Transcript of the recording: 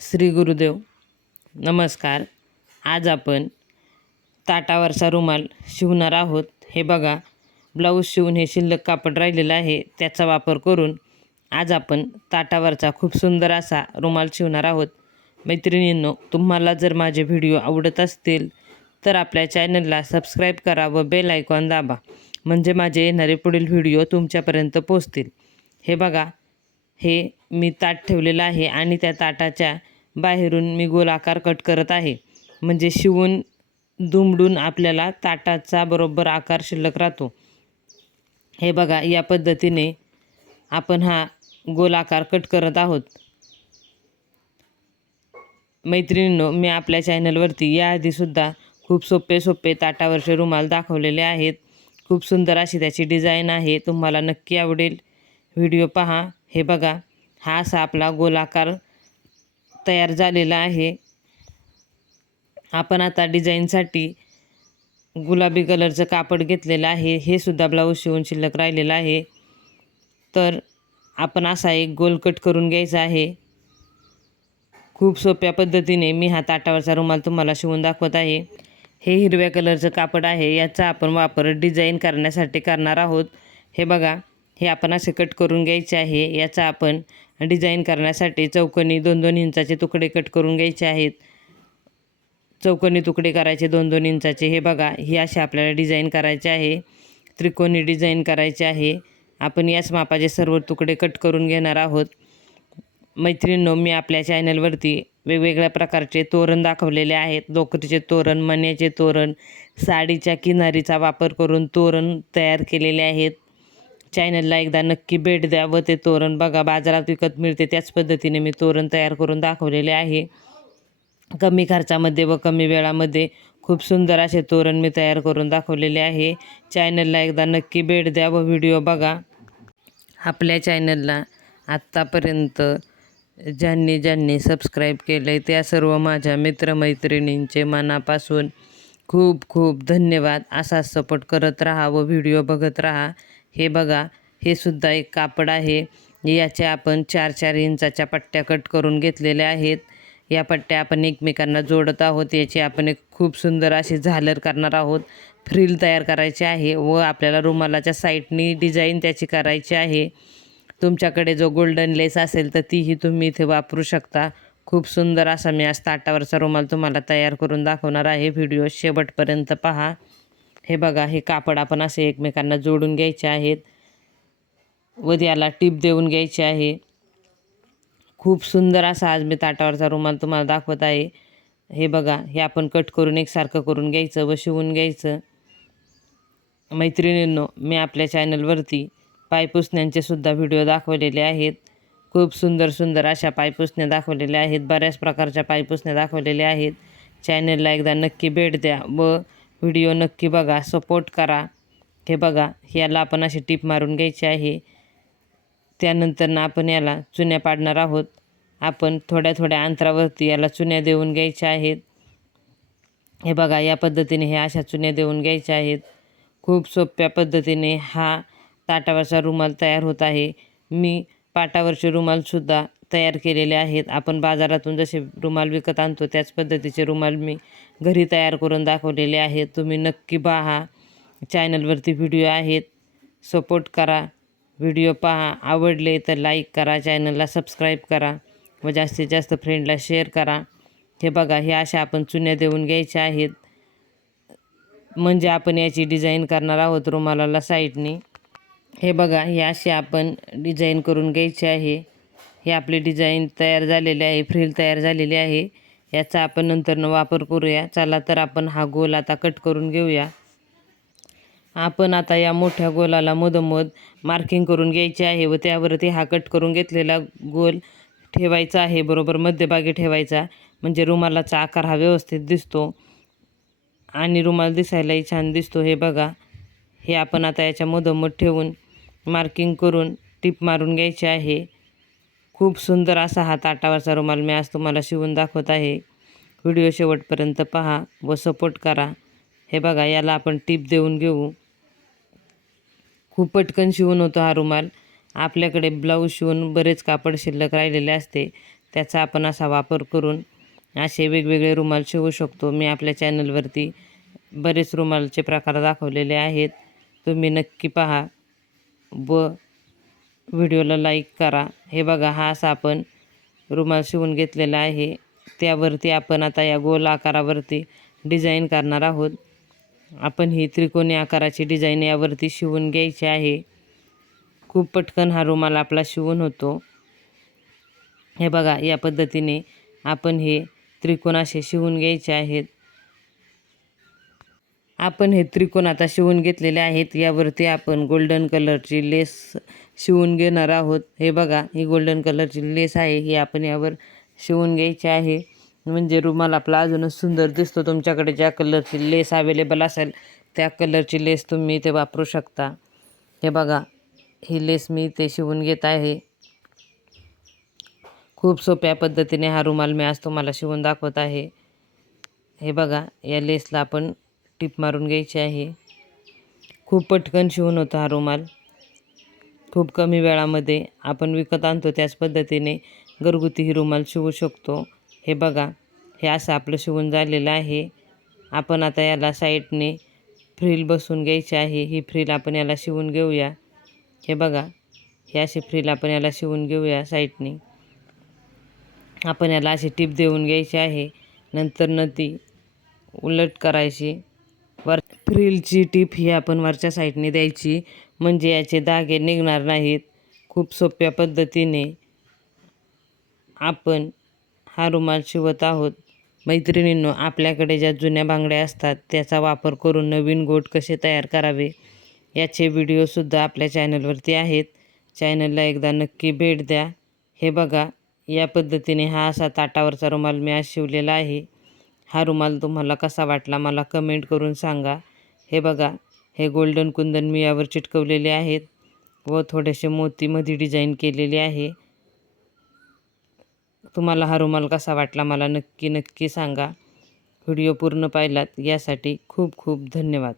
श्री गुरुदेव. नमस्कार. आज आपण ताटावरचा रुमाल शिवणार आहोत. हे बघा ब्लाऊज शिवून हे शिल्लक कापड राहिलेलं आहे. त्याचा वापर करून आज आपण ताटावरचा खूप सुंदर असा रुमाल शिवणार आहोत. मैत्रिणींनो तुम्हाला जर माझे व्हिडिओ आवडत असतील तर आपल्या चॅनलला सबस्क्राईब करा व बेल आयकॉन दाबा. म्हणजे माझे येणारे पुढील व्हिडिओ तुमच्यापर्यंत पोचतील हे बघा हे मी ताट ठेवलेलं आहे आणि त्या ताटाच्या बाहेरून मी गोलाकार कट करत आहे. म्हणजे शिवून दुमडून आपल्याला ताटाचा बरोबर आकार शिल्लक राहतो. हे बघा या पद्धतीने आपण हा गोलाकार कट करत आहोत. मैत्रिणींनो मी आपल्या चॅनलवरती याआधीसुद्धा खूप सोपे सोपे ताटावरचे रुमाल दाखवलेले आहेत. खूप सुंदर अशी त्याची डिझाईन आहे. तुम्हाला नक्की आवडेल. व्हिडिओ पहा. हे बघा हा असा आपला गोलाकार तयार झालेला आहे. आपण आता डिझाईनसाठी गुलाबी कलरचं कापड घेतलेलं आहे. हे सुद्धा ब्लाऊज शिवून शिल्लक राहिलेलं आहे. तर आपण असा एक गोल कट करून घ्यायचा आहे. खूप सोप्या पद्धतीने मी हा ताटावरचा रुमाल तुम्हाला शिवून दाखवत आहे. हे हिरव्या कलरचं कापड आहे. याचा आपण वापर डिझाईन करण्यासाठी करणार आहोत. हे बघा. हे आपण असे कट करून घ्यायचे आहे. याचा आपण डिझाईन करण्यासाठी चौकोनी दोन दोन इंचाचे तुकडे कट करून घ्यायचे आहेत. चौकोनी तुकडे करायचे दोन दोन इंचाचे. हे बघा ही असे आपल्याला डिझाईन करायचे आहे. त्रिकोणी डिझाईन करायचे आहे. आपण याच मापाचे सर्व तुकडे कट करून घेणार आहोत. मैत्रिणींनो मी आपल्या चॅनलवरती वेगवेगळ्या प्रकारचे तोरण दाखवलेले आहेत. लोकरीचे तोरण मण्याचे तोरण साडीच्या किनारीचा वापर करून तोरण तयार केलेले आहेत. चॅनलला एकदा नक्की भेट द्या व ते तोरण बघा. बाजारात विकत मिळते त्याच पद्धतीने मी तोरण तयार करून दाखवलेले आहे. कमी खर्चामध्ये व कमी वेळामध्ये खूप सुंदर असे तोरण मी तयार करून दाखवलेले आहे. चॅनलला एकदा नक्की भेट द्या व व्हिडिओ बघा. आपल्या चॅनलला आत्तापर्यंत ज्यांनी ज्यांनी सबस्क्राईब केलं आहे त्या सर्व माझ्या मित्रमैत्रिणींचे मनापासून खूप खूप धन्यवाद. असा सपोर्ट करत राहा व व्हिडिओ बघत राहा. हे बघा हे सुद्धा एक कापड आहे. याच्या आपण चार चार इंचाच्या पट्ट्या कट करून घेतलेल्या आहेत. या पट्ट्या आपण एकमेकांना जोडत आहोत. याची आपण एक खूप सुंदर अशी झालर करणार आहोत. फ्रिल तयार करायची आहे व आपल्याला रुमालाच्या साईडनी डिझाईन त्याची करायची आहे. तुमच्याकडे जो गोल्डन लेस असेल तर तीही तुम्ही इथे वापरू शकता. खूप सुंदर असा मी आज ताटावरचा रुमाल तुम्हाला तयार करून दाखवणार आहे. व्हिडिओ शेवटपर्यंत पहा. हे बघा हे कापड आपण असे एकमेकांना जोडून घ्यायचे आहेत. व टीप देऊन घ्यायची आहे. खूप सुंदर असा आज मी ताटावरचा रुमाल तुम्हाला दाखवत आहे. हे बघा हे आपण कट करून एकसारखं करून घ्यायचं व शिवून घ्यायचं. मैत्रिणींनो मी आपल्या चॅनलवरती पायपुसण्यांचे सुद्धा व्हिडिओ दाखवलेले आहेत. खूप सुंदर सुंदर अशा पायपुसण्या दाखवलेल्या आहेत. बऱ्याच प्रकारच्या पायपुसण्या दाखवलेल्या आहेत. चॅनलला एकदा नक्की भेट द्या व व्हिडिओ नक्की बघा सपोर्ट करा. हे बघा याला आपण अशी टीप मारून घ्यायची आहे. त्यानंतर ना आपण याला चुन्या पाडणार आहोत. आपण थोड्या थोड्या अंतरावरती याला चुन्या देऊन घ्यायच्या आहेत. हे बघा या पद्धतीने हे अशा चुन्या देऊन घ्यायच्या आहेत. खूप सोप्या पद्धतीने हा ताटावरचा रुमाल तयार होत आहे. मी पाटावरचे रुमालसुद्धा तयार केलेले आहेत. आपण बाजारातून जसे रुमाल विकत आणतो त्याच पद्धतीचे रुमाल मी घरी तयार करून दाखवलेले आहेत. तुम्ही नक्की पहा. चॅनलवरती व्हिडिओ आहेत. सपोर्ट करा. व्हिडिओ पहा. आवडले तर लाईक करा. चॅनलला सबस्क्राईब करा व जास्तीत जास्त फ्रेंडला शेअर करा. हे बघा हे अशा आपण चुन्या देऊन घ्यायच्या आहेत. म्हणजे आपण याची डिझाईन करणार आहोत रुमालाला साईडनी हे बघा हे अशी आपण डिझाईन करून घ्यायची आहे. हे आपली डिझाईन तयार झालेले आहे फ्रिल तयार झालेली आहे. याचा आपण नंतरनं वापर करूया. चला तर आपण हा गोल आता कट करून घेऊया. आपण आता या मोठ्या गोलाला मधोमध मार्किंग करून घ्यायचे आहे व त्यावरती हा कट करून घेतलेला गोल ठेवायचा आहे. बरोबर मध्यभागी ठेवायचा. म्हणजे रुमालाचा आकार हा व्यवस्थित दिसतो. आणि रुमाल दिसायलाही छान दिसतो. हे बघा हे आपण आता याच्या मधोमध ठेवून मार्किंग करून टीप मारून घ्यायचे आहे. खूप सुंदर असा हा ताटावरचा रुमाल मी आज तुम्हाला शिवून दाखवत आहे. व्हिडिओ शेवटपर्यंत पहा व सपोर्ट करा. हे बघा याला आपण टिप देऊन घेऊ. खूप पटकन शिवून होतो हा रुमाल. आपल्याकडे ब्लाऊज शिवून बरेच कापड शिल्लक राहिलेले असते. त्याचा आपण असा वापर करून असे वेगवेगळे रुमाल शिवू शकतो. मी आपल्या चॅनलवरती बरेच रुमालचे प्रकार दाखवलेले आहेत. तुम्ही नक्की पहा. व व्हिडिओला लाईक करा. हे बघा हा असा आपण रुमाल शिवून घेतलेला आहे. त्यावरती आपण आता या गोल आकारावरती डिझाईन करणार आहोत. आपण ही त्रिकोणी आकाराची डिझाईन यावरती शिवून घ्यायची आहे. खूप पटकन हा रुमाल आपला शिवून होतो. हे बघा या पद्धतीने आपण हे त्रिकोण असे शिवून घ्यायचे आहेत. आपण हे त्रिकोण आता शिवून घेतलेले आहेत. यावरती आपण गोल्डन कलरची लेस शिवून घेणार आहोत. हे बघा ही गोल्डन कलरची लेस आहे. ही आपण यावर शिवून घ्यायची आहे. म्हणजे रुमाल आपला अजूनच सुंदर दिसतो. तुमच्याकडे ज्या कलरची लेस अवेलेबल असेल त्या कलरची लेस तुम्ही इथे वापरू शकता. हे बघा ही लेस मी इथे शिवून घेत आहे. खूप सोप्या पद्धतीने हा रुमाल मी आज तुम्हाला शिवून दाखवत आहे. हे बघा या लेसला आपण टिप मारून घ्यायची आहे. खूप पटकन शिवून होतो हा रुमाल. खूप कमी वेळामध्ये आपण विकत आणतो त्याच पद्धतीने घरगुती ही रुमाल शिवू शकतो. हे बघा हे असं आपलं शिवून झालेलं आहे. आपण आता याला साईडने फ्रील बसून घ्यायची आहे. ही फ्रील आपण याला शिवून घेऊया. हे बघा हे अशी फ्रील आपण याला शिवून घेऊया साईडने. आपण याला अशी टीप देऊन घ्यायची आहे. नंतर न ती उलट करायची. वर फ्रिलची टीप ही आपण वरच्या साईडने द्यायची. म्हणजे याचे धागे निघणार नाहीत. खूप सोप्या पद्धतीने आपण हा रुमाल शिवत आहोत. मैत्रिणींनो आपल्याकडे ज्या जुन्या बांगड्या असतात त्याचा वापर करून नवीन गोट कसे तयार करावे याचे व्हिडिओसुद्धा आपल्या चॅनलवरती आहेत. चॅनलला एकदा नक्की भेट द्या. हे बघा या पद्धतीने हा असा ताटावरचा रुमाल मी आज शिवलेला आहे. हा रुमाल तुम्हाला कसा वाटला मला कमेंट करून सांगा. हे बघा हे गोल्डन कुंदन मी यावर चिटकवलेले आहेत व थोडेसे मोतीमध्ये डिझाईन केलेले आहे. तुम्हाला हा रुमाल कसा वाटला मला नक्की नक्की सांगा. व्हिडिओ पूर्ण पाहिलात यासाठी खूप खूप धन्यवाद.